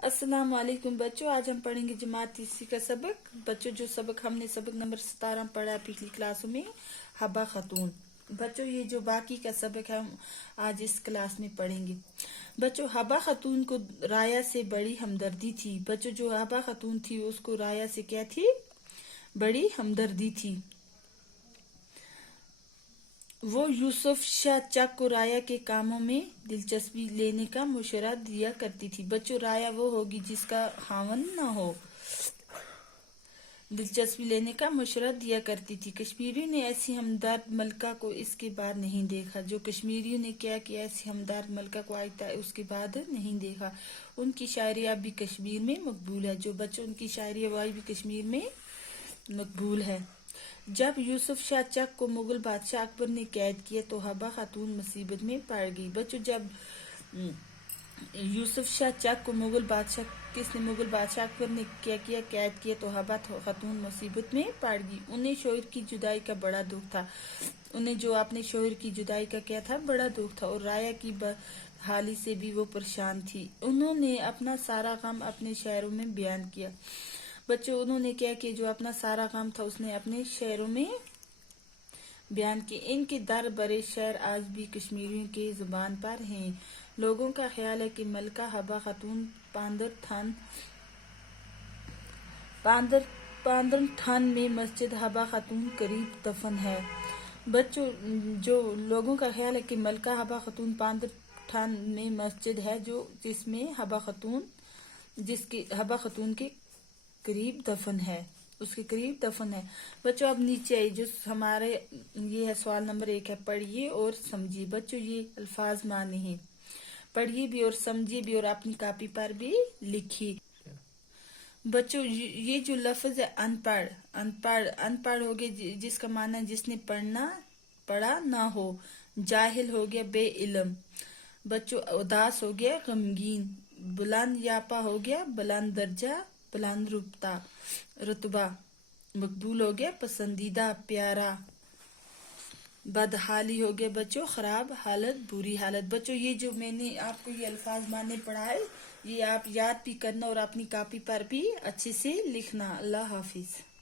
अस्सलाम वालेकुम बच्चों, आज हम पढ़ेंगे जमात तीसरी का सबक। बच्चों, जो सबक हमने सबक नंबर 17 पढ़ा पिछली क्लासों में, हबा खातून। बच्चों, ये जो बाकी का सबक है हम आज इस क्लास में पढ़ेंगे। बच्चों, हबा खातून को राया से बड़ी हमदर्दी थी। बच्चों, जो हबा खातून थी उसको राया से क्या थी? बड़ी हमदर्दी थी। वो यूसुफ शाह चक को राया के कामों में दिलचस्पी लेने का मशवरा दिया करती थी। बच्चों, राया वो होगी जिसका खावन ना हो, दिलचस्पी लेने का मशवरा दिया करती थी। कश्मीरियों ने ऐसी हमदर्द मलका को इसके बाद नहीं देखा। जो कश्मीरियों ने क्या किया, ऐसी हमदर्द मलका को आज तक उसके बाद नहीं देखा। उनकी शायरी अब भी कश्मीर में मकबूल है। जो बच्चों, उनकी शायरी आज भी कश्मीर में मकबूल है। जब यूसुफ शाह चक को मुगल बादशाह अकबर ने कैद किया तो हबा खातून मुसीबत में पड़ गई। बच्चों, जब यूसुफ शाह चक को मुगल बादशाह अकबर ने क्या किया, कैद किया, तो हबा खातून मुसीबत में पड़ गई। उन्हें शोहर की जुदाई का बड़ा दुख था। उन्हें जो अपने शोहर की जुदाई का क्या था, बड़ा दुख था। और राया की हाली से भी वो परेशान थी। उन्होंने अपना सारा गम अपने शायरों में बयान किया। बच्चों, उन्होंने क्या किया, जो अपना सारा काम था उसने अपने शेरों में बयान किए। इनके दर बरे शेर आज भी कश्मीरियों के जुबान पर हैं। लोगों का ख्याल है कि मलका हबा खातून पांदर थान में मस्जिद हबा खातून करीब दफन है। बच्चों, जो लोगों का ख्याल है कि मलका हबा खातून पांदर थान में मस्जिद है जिसमें हबा खातून के करीब दफन है, उसके करीब दफन है। बच्चों, अब नीचे आई जो हमारे ये है सवाल नंबर 1 है, पढ़िए और समझिए। बच्चों, ये अल्फाज माने हैं, पढ़िए भी और समझिए भी और अपनी कॉपी पर भी लिखिए। बच्चों, ये जो लफ्ज है अनपढ़ हो गया जिसका माना है जिसने पढ़ा ना हो। जाहिल हो गया बेइल्म। बच्चों, उदास हो गया गमगीन। बुलंद यापा हो गया बुलंद दर्जा बुलंद रुतबा। मकबूल हो गया पसंदीदा प्यारा। बदहाली हो गया बच्चों खराब हालत बुरी हालत। बच्चों, ये जो मैंने आपको ये अल्फाज माने पढ़ाए, ये आप याद भी करना और अपनी कॉपी पर भी अच्छे से लिखना। अल्लाह हाफिज।